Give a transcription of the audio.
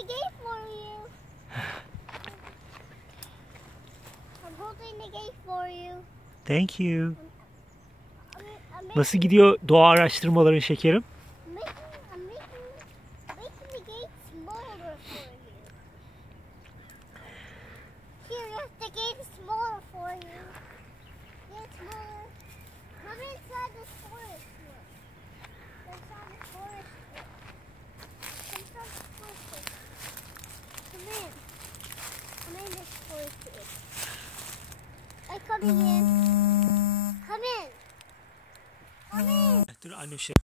the gate for you. I'm holding the gate for you. Thank you. I'm Nasıl gidiyor doğa araştırmaların şekerim? making the gate smaller for you. Here, the gate is smaller for you. Yeah, it's smaller. Come inside this forest. Look. Inside the forest. Come inside the forest. Come in. Come in this forest. I'm coming in. Come in. Come in. Dur anne